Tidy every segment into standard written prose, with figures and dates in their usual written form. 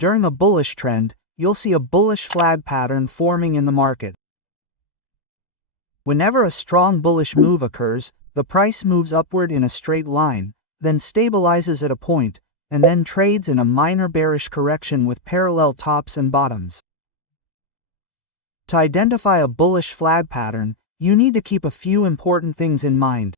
During a bullish trend, you'll see a bullish flag pattern forming in the market. Whenever a strong bullish move occurs, the price moves upward in a straight line, then stabilizes at a point, and then trades in a minor bearish correction with parallel tops and bottoms. To identify a bullish flag pattern, you need to keep a few important things in mind.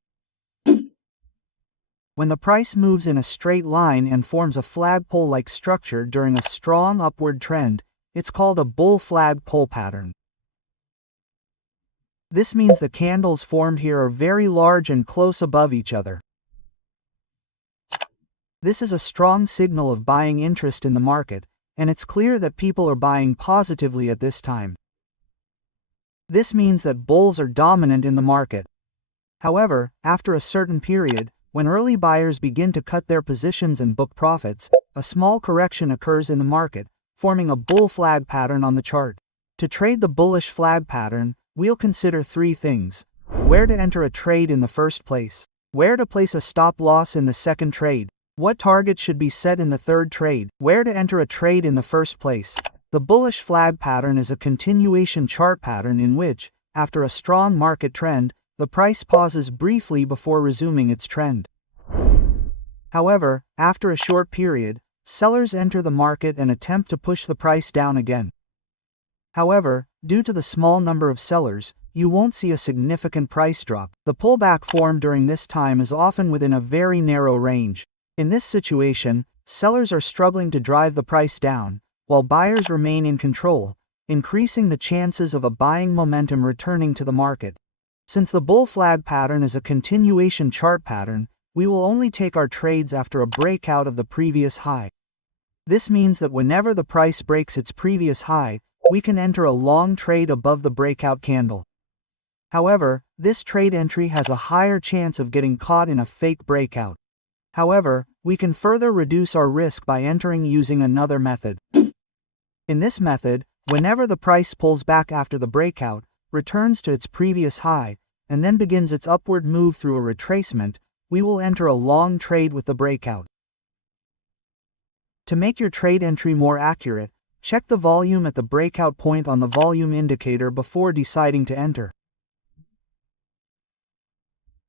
When the price moves in a straight line and forms a flagpole-like structure during a strong upward trend, it's called a bull flagpole pattern. This means the candles formed here are very large and close above each other. This is a strong signal of buying interest in the market, and it's clear that people are buying positively at this time. This means that bulls are dominant in the market. However, after a certain period, when early buyers begin to cut their positions and book profits, a small correction occurs in the market, forming a bull flag pattern on the chart. To trade the bullish flag pattern, we'll consider three things: where to enter a trade in the first place, where to place a stop loss in the second trade, what target should be set in the third trade, where to enter a trade in the first place. The bullish flag pattern is a continuation chart pattern in which, after a strong market trend, the price pauses briefly before resuming its trend. However, after a short period, sellers enter the market and attempt to push the price down again. However, due to the small number of sellers, you won't see a significant price drop. The pullback formed during this time is often within a very narrow range. In this situation, sellers are struggling to drive the price down, while buyers remain in control, increasing the chances of a buying momentum returning to the market. Since the bull flag pattern is a continuation chart pattern, we will only take our trades after a breakout of the previous high. This means that whenever the price breaks its previous high, we can enter a long trade above the breakout candle. However, this trade entry has a higher chance of getting caught in a fake breakout. However, we can further reduce our risk by entering using another method. In this method, whenever the price pulls back after the breakout, returns to its previous high, and then begins its upward move through a retracement, we will enter a long trade with the breakout. To make your trade entry more accurate, check the volume at the breakout point on the volume indicator before deciding to enter.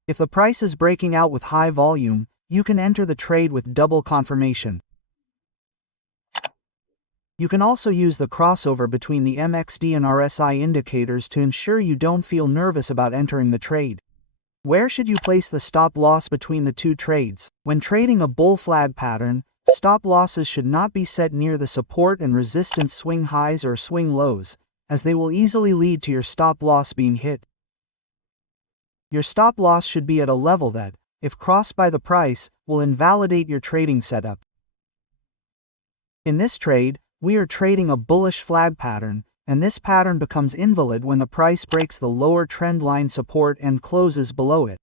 If the price is breaking out with high volume, you can enter the trade with double confirmation. You can also use the crossover between the MXD and RSI indicators to ensure you don't feel nervous about entering the trade. Where should you place the stop loss between the two trades? When trading a bull flag pattern, stop losses should not be set near the support and resistance swing highs or swing lows, as they will easily lead to your stop loss being hit. Your stop loss should be at a level that, if crossed by the price, will invalidate your trading setup. In this trade, we are trading a bullish flag pattern, and this pattern becomes invalid when the price breaks the lower trend line support and closes below it.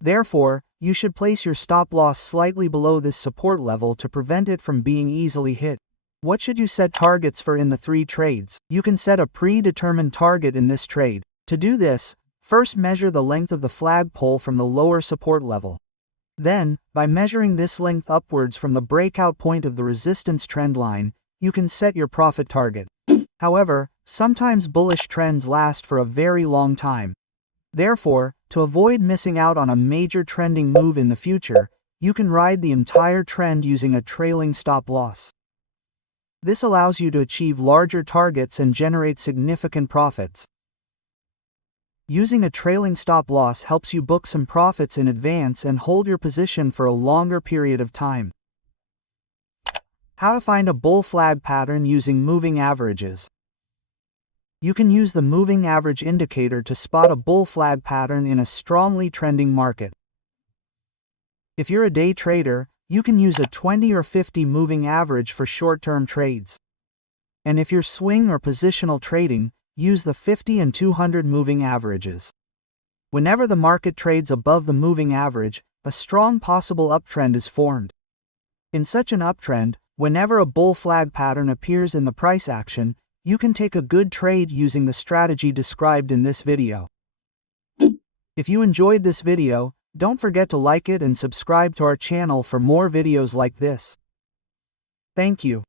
Therefore, you should place your stop loss slightly below this support level to prevent it from being easily hit. What should you set targets for in the three trades? You can set a predetermined target in this trade. To do this, first measure the length of the flagpole from the lower support level. Then, by measuring this length upwards from the breakout point of the resistance trend line, you can set your profit target. However, sometimes bullish trends last for a very long time. Therefore, to avoid missing out on a major trending move in the future, you can ride the entire trend using a trailing stop loss. This allows you to achieve larger targets and generate significant profits. Using a trailing stop loss helps you book some profits in advance and hold your position for a longer period of time. How to find a bull flag pattern using moving averages. You can use the moving average indicator to spot a bull flag pattern in a strongly trending market. If you're a day trader, you can use a 20 or 50 moving average for short-term trades. And if you're swing or positional trading, use the 50 and 200 moving averages. Whenever the market trades above the moving average, a strong possible uptrend is formed. In such an uptrend, whenever a bull flag pattern appears in the price action, you can take a good trade using the strategy described in this video. If you enjoyed this video, don't forget to like it and subscribe to our channel for more videos like this. Thank you.